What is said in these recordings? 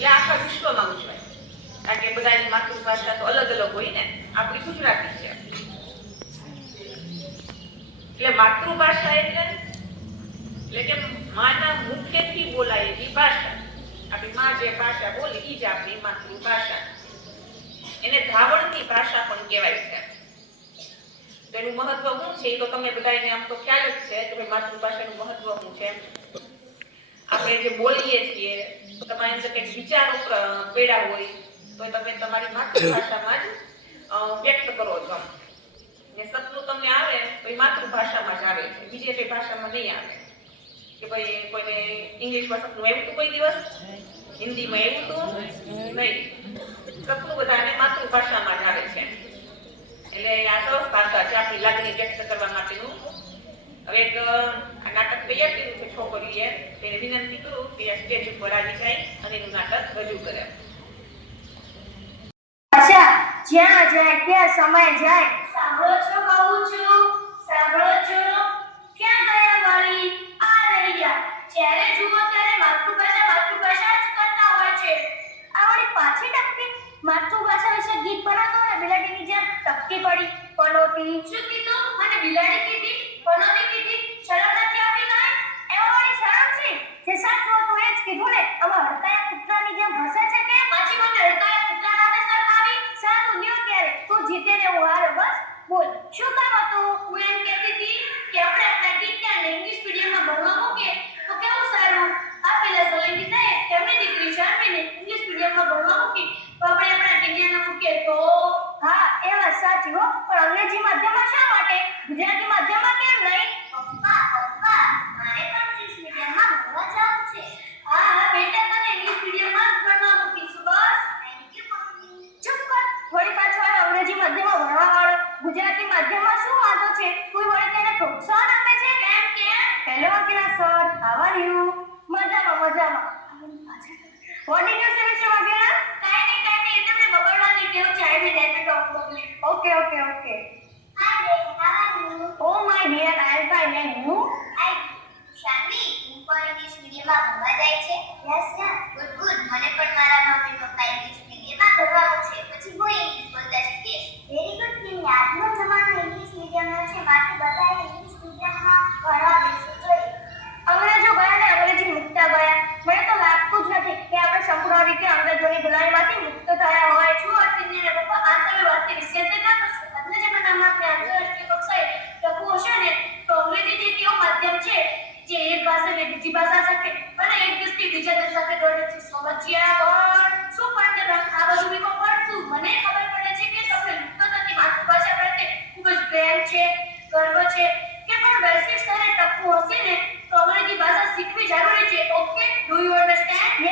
એ આખા વિશ્વમાં ઉજવાય. કારણ કે બધાની માતૃભાષા તો અલગ અલગ હોય ને. આપણી ગુજરાતી છે. એટલે માતૃભાષા એટલે? એટલે કે માના મુખેથી એવી ભાષા. આપણી માં જે ભાષા બોલે એ જ આપણી માતૃભાષા. એને ધાવણની ભાષા પણ કહેવાય છે. તેનું મહત્વ શું છે? એ તો તમે બધાને આમ તો ખ્યાલ જ છે કે માતૃભાષાનું મહત્વ શું છે? આપણે જે બોલીએ છીએ, તમારી અંદર કંઈક વિચારો પેડા હોય, તો તમે તમારી માતૃભાષામાં જ વ્યક્ત કરો છો. ને સપનું તમને આવે, તો એ માતૃભાષામાં જ આવે છે. બીજી કઈ ભાષામાં નહીં આવે. કે ભાઈ કોઈને ઇંગ્લિશમાં સપનું આવ્યું હતું કોઈ દિવસ? હિન્દીમાં આવ્યું હતું નહીં. સપનું બધાને માતૃભાષામાં જ આવે છે. એટલે આ સરસ ભાષા છે. આપણી લાગણી વ્યક્ત કરવા માટેનું હવે એક આ નાટક તૈયાર કર્યું છે છોકરીએ તેને વિનંતી કરું કે સ્ટેજ ઉપર આવી જાય અને એનું નાટક રજૂ કરે. જ્યાં જાય ત્યાં સમય જાય. સાંભળો છો કહું છું સાંભળો છો. ક્યાં ગયા વાળી? આ રહી ગયા. જ્યારે જુઓ ત્યારે માતૃભાષા માતૃભાષા જ કરતા હોય છે. આવડી પાછી ટપકી? માતૃભાષા વિશે ગીત બનાવતો ને બિલાડીની જેમ ટપકી પડી. પનોતી શું કીધું? બિલાડી કીધી પનોતી કીધી શરમ નથી આવતી કાંઈ એમાં મારી શરમ છે? જે સાચું હતું એ જ કીધું ને? આમાં હડકાયા કૂતરાની જેમ હસે છે કે? પછી મને હડકાયા કૂતરા સાથે સરખાવી સારું લ્યો ત્યારે. તું જીતે ને હું હારો, બસ. બોલ, શું કામ હતું? હું એમ કહેતી હતી કે આપણે આપણા ટીચરને ઇંગ્લિશ મીડિયમમાં ભણવા મૂકીએ. તો કેવું સારું? આ પેલા સોલંકી સાહેબ તેમની દીકરી શર્મીને ઇંગ્લિશ મીડિયમમાં ભણવા મૂકી તો આપણે આપણા ટીચરને મૂકીએ તો હા એ વાત સાચી હો. પણ અંગ્રેજી માધ્યમમાં શા માટે? ગુજરાતી માધ્યમમાં કેમ નહીં? પપ્પા પપ્પા મારે પણ ઇંગ્લિશ મીડિયમમાં ભણવા જવું છે. હા હા બેટા તને ઇંગ્લિશ મીડિયમમાં જ ભણવા મૂકીશું બસ. Thank you mummy. ચૂપ કર. વળી પાછો આ અંગ્રેજી માધ્યમમાં ભણવા વાળો. ગુજરાતી માધ્યમમાં શું વાંધો છે? કોઈ વળી તેને પ્રોત્સાહન આપે છે? કેમ કેમ? Hello Akila sir how are you મજામાં મજામાં. What is your say mister Vaghela કાંઈ નહીં કાંઈ નહીં એ તમને બબડવાની ટેવ છે I will help you to okay, okay okay okay dear, I'll find a new. Shanvi તું પણ ઇંગ્લિશ મીડિયમમાં ભણવા જાય છે યસ યસ ગુડ ગુડ મને પણ મારા મમ્મી પપ્પા ઇંગ્લિશ મીડિયમમાં ભણવાનું છે પછી હું ઇંગ્લિશ બોલતા શીખીશ વેરી ગુડ કિમી આજનો જમાનો ઇંગ્લિશ મીડિયમનો છે માટે બધાએ ઇંગ્લિશ મીડિયમમાં ભણવા બેસવું જોઈએ અંગ્રેજો ગયા ને અંગ્રેજી મુક્તા ગયા મને તો લાગતું જ નથી કે આપણે સંપૂર્ણ રીતે અંગ્રેજોની ગુલામીમાંથી મુક્ત થયા હોય શું અર્થિને ને પપ્પા આ તમે વાતની વિશેષતા ના કરશો આજના જમાનામાં આપણે આંતરરાષ્ટ્રીય કક્ષાએ લખવું હશે ને તો અંગ્રેજી જે કેવું માધ્યમ છે જે એક ભાષાને બીજી ભાષા સાથે અને એક દેશથી બીજા દેશ સાથે જોડે છે સમજ્યા પણ શું પણ આ બધું મેં પડતું મને ખબર પડે છે કે તમને લુપ્ત થતી માતૃભાષા પ્રત્યે ખૂબ જ પ્રેમ છે ગર્વ છે કે પણ વૈશ્વિક સ્તરે ટકવું હશે ને તો અંગ્રેજી ભાષા શીખવી જરૂરી છે okay do you understand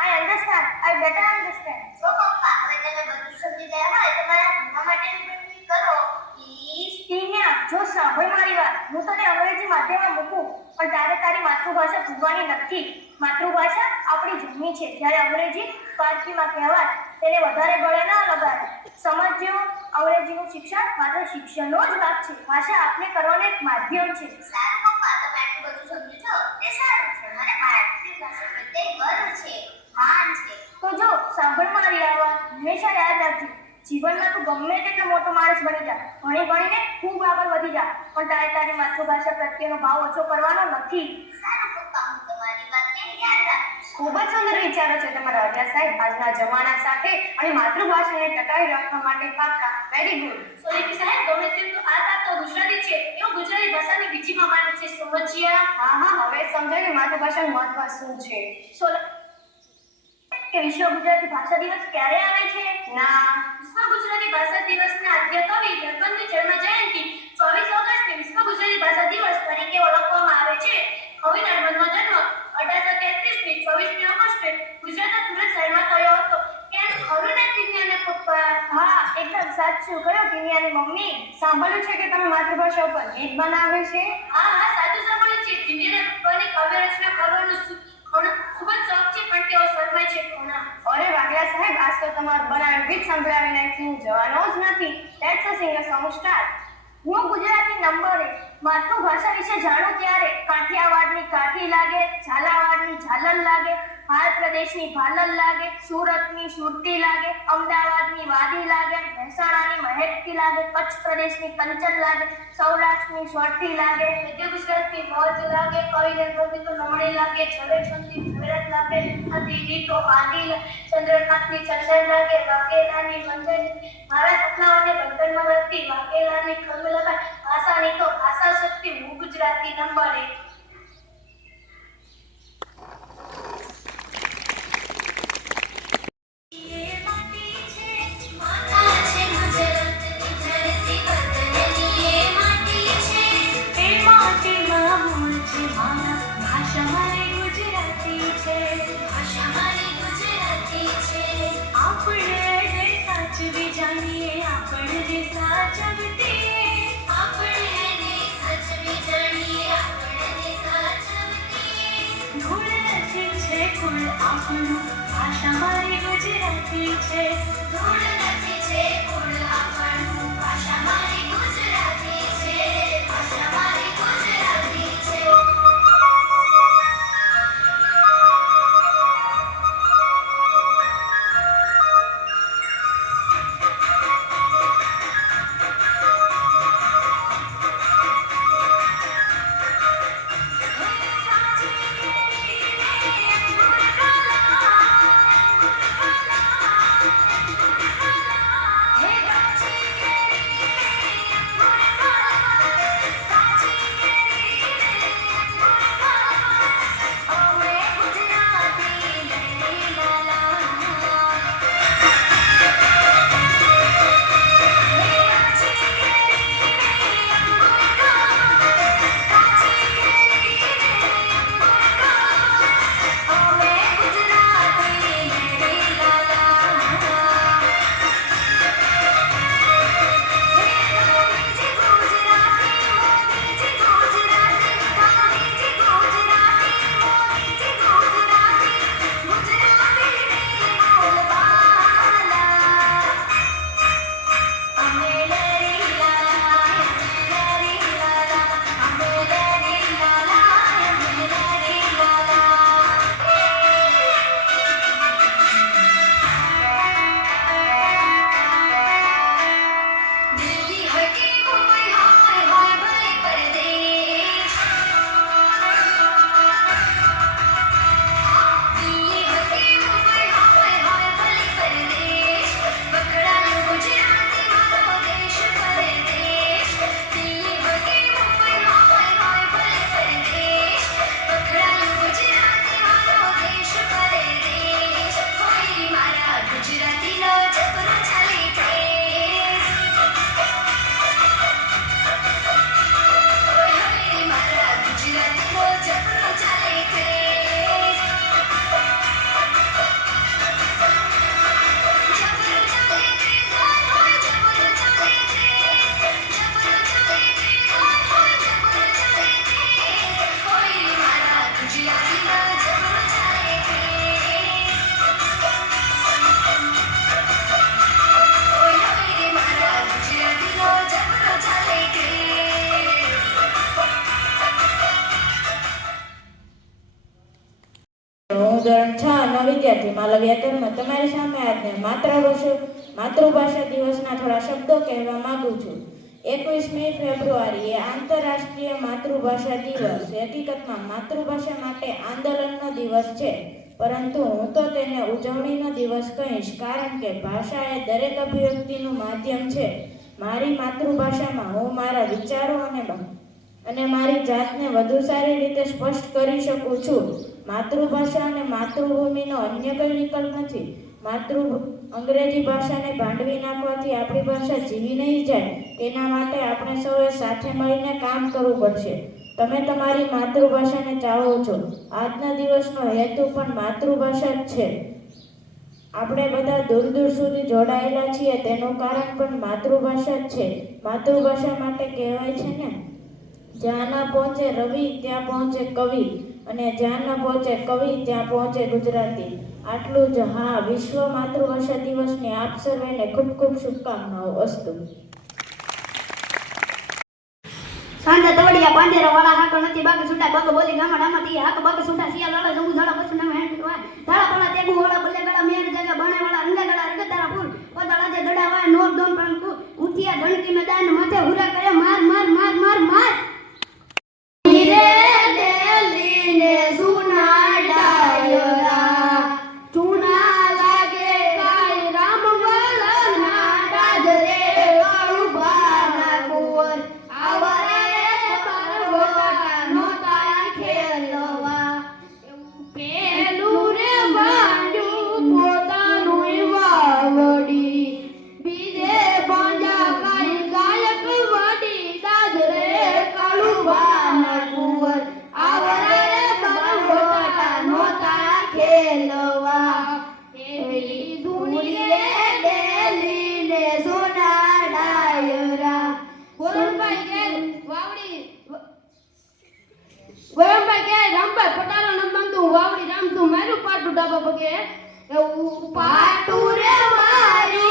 I understand I better understand જો પપ્પા હવે તમે બધું સમજી ગયા હોય તો મારા ભણવા માટે વિનંતી કરો. પ્લીઝ ટીન્યા જો સાંભળ મારી વાત. હું તને અંગ્રેજી માધ્યમમાં મૂકું પણ તારે તારી માતૃભાષા ભૂલવાની નથી. માતૃભાષા આપણી જૂની છે. જ્યારે અંગ્રેજી પારસીમાં કહેવાય તેને વધારે ગળે ના લગાડે. સમજ્યો અંગ્રેજીનું શિક્ષણ માત્ર શિક્ષણનો જ ભાગ છે. ભાષા આપને કરવાનું એક માધ્યમ છે. સારું પપ્પા તમે આટલું બધું સમજો છો તે સારું છે મને ભારતીય ગર્વ છે માન છે. તો જો સાંભળ મારી આ હંમેશા યાદ રાખજે જીવનમાં તું ગમે તેટલો મોટો માણસ બની જા ભણી ભણીને ખૂબ આગળ વધી જા પણ તારે તારી માતૃભાષા પ્રત્યેનો ભાવ ઓછો કરવાનો નથી. સારું પપ્પા હું તમારી વાતને યાદ રાખીશ. ખૂબ જ સુંદર વિચારો છે તમારા અજ્ઞા સાહેબ. આજના જમાના સાથે અને માતૃભાષાને ટકાવી રાખવા માટે પાકા વેરી ગુડ સોલંકી સાહેબ ગમે તેમ તો આ તો ગુજરાતી છે. એવું ગુજરાતી ભાષાની બીજી માં માને છે સમજ્યા. હા હા હવે સમજાય. કે માતૃભાષાનું મહત્વ શું છે? સોલ કે વિશ્વ ગુજરાતી ભાષા દિવસ ક્યારે આવે છે? ના. વિશ્વ ગુજરાતી ભાષા દિવસના આદ્ય કવિ નરકંદી જન્મ જયંતિ ચોવીસ ઓગસ્ટને વિશ્વ ગુજરાતી ભાષા દિવસ તરીકે ઓળખવામાં આવે છે. કવિ નર્મદનો જન્મ અઢારસો તેત્રીસની ચોવીસમી ઓગસ્ટે ગુજરાતના સુરત શહેરમાં થયો હતો. કેમ? ખરું ને ટીનિયાને પપ્પા. હા એકદમ સાચું. કયો કિન્યાની મમ્મી? સાંભળ્યું છે કે તમે માતૃભાષા ઉપર ગીત બનાવે છે? હા હા સાચું સાંભળ્યું છે. ટીનિયાને પપ્પાની કવિ રચના કરવાનો ખૂબ જ શોખ છે પણ તેઓ શરમાય છે ઘણા. અરે વાઘલા સાહેબ આજ તો તમારું બનાવેલું ગીત સંભળાવી નાખ્યું. જવાનો જ નથી. Let's sing a song start હું ગુજરાતી નંબરે માતૃભાષા વિશે જાણું ત્યારે કાઠિયાવાડની કાઠી લાગે ઝાલાવાડની ઝાલર લાગે ભારત પ્રદેશની ભાલર લાગે સુરતની સુરતી લાગે અમદાવાદની વાદી લાગે. મહેસાણાની મહેકથી લાગે, કચ્છ પ્રદેશની કંચન લાગે, સૌરાષ્ટ્રની સ્વરથી લાગે, મધ્ય ગુજરાતની મોજ લાગે, કવિને કવિ તો નમણી લાગે, ઝવેરચંદની ઝવેરત લાગે હતી તો આદિ ચંદ્રકાંતની ચંદન લાગે વાકેલાની મંજન મારા સપનાઓને બંધનમાં વધતી વાકેલાની ખંગ લગાય ભાષાની તો ભાષા શક્તિ હું ગુજરાતી નંબર એક. નથી છે કુળ આપણું ભાષા મારી ગુજરાતી છે ધૂળ નથી વિદ્યાર્થી માલવ્ય ધર્મ તમારી સામે આજને માતૃભાષા માતૃભાષા દિવસના થોડા શબ્દો કહેવા માંગુ છું. એકવીસમી ફેબ્રુઆરી એ આંતરરાષ્ટ્રીય માતૃભાષા દિવસ હકીકતમાં માતૃભાષા માટે આંદોલનનો દિવસ છે. પરંતુ હું તો તેને ઉજવણીનો દિવસ કહીશ કારણ કે ભાષા એ દરેક અભિવ્યક્તિનું માધ્યમ છે. મારી માતૃભાષામાં હું મારા વિચારો અને અને મારી જાતને વધુ સારી રીતે સ્પષ્ટ કરી શકું છું. માતૃભાષા અને માતૃભૂમિનો અન્ય કોઈ વિકલ્પ નથી. માતૃ અંગ્રેજી ભાષાને ભાંડવી નાખવાથી આપણી ભાષા જીવી નહીં જાય, તેના માટે આપણે સૌએ સાથે મળીને કામ કરવું પડશે. તમે તમારી માતૃભાષાને ચાહો છો. આજના દિવસનો હેતુ પણ માતૃભાષા જ છે. આપણે બધા દૂર દૂર સુધી જોડાયેલા છીએ, તેનું કારણ પણ માતૃભાષા જ છે. માતૃભાષા માટે કહેવાય છે ને, જ્યાં ના પહોંચે રવિ, ત્યાં પહોંચે કવિ. અને જ્યાં ન પહોંચે કવિ, ત્યાં પહોંચે ગુજરાતી. આટલું જ. હા, વિશ્વ માતૃભાષા દિવસની આપ સર્વેને ખૂબ ખૂબ શુભકામનાઓ અસ્તુ. સાંજે તવડિયા પાંજરા વાળા હાકો નથી, બાકી છૂટા બાકો બોલી ગામડા થી હાકો બાકી છૂટા સિયા લાળા જંગુ ઝાડા પછી ના હેણ ધાડા પાળા તેગુ વાળા, બલ્લે ગળા, મેર જગા બાણે વાળા, રંગા ગળા રગતારા ફૂલ. કોદાળા જે દડા વાય, નોર, દોન પણ ઉઠિયા ધણકી, મેદાન, માથે હુરા કરે માર ડાબા પગે એવું પાટું રે મારું